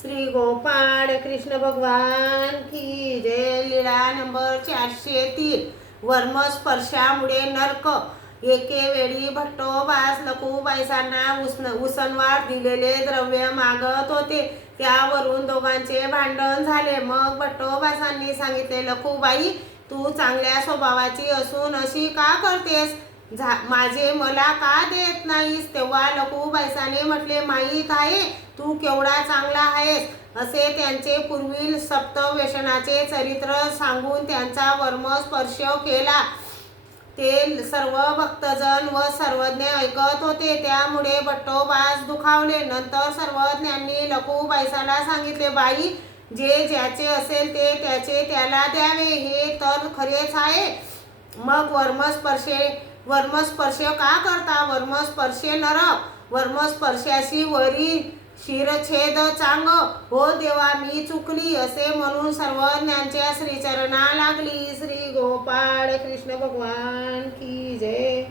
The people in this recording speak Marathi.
श्री गोपाळ कृष्ण भगवान की जय. लीळा नंबर चारशे तीन. वर्म स्पर्शामुळे एकेवेळी एके वेळी भट्टोबास लखूबाईसांना उसन उसनवार दिलेले द्रव्य मागत होते. त्यावरून दोघांचे भांडण झाले. मग भट्टोबासांनी सांगितले लखूबाई तू चांगल्या स्वभावाची असून अशी का करतेस? झा माझे मला का देत नाहीस? तेव्हा लखूबाईसाने म्हटले माहीत आहे तू केवढा चांगला आहेस. असे त्यांचे पूर्वी सप्तवेशनाचे चरित्र सांगून त्यांचा वर्म स्पर्श केला. ते सर्व भक्तजन व सर्वज्ञ ऐकत होते. त्यामुळे बट्टोबास दुखावले. नंतर सर्वज्ञांनी लखूबाईसाला सांगितले बाई जे ज्याचे असेल ते त्याचे त्याला द्यावे. हे तर खरेच आहे. मग वर्मस्पर्शे वर्मस्पर्श का करता? वर्मस्पर्शे नरक वर्मस्पर्शाशी वरी शिरछेद चांग. हो देवा मी चुकली असे म्हणून सर्वज्ञांच्या श्रीचरणा लागली. श्री गोपाळ कृष्ण भगवान की जय.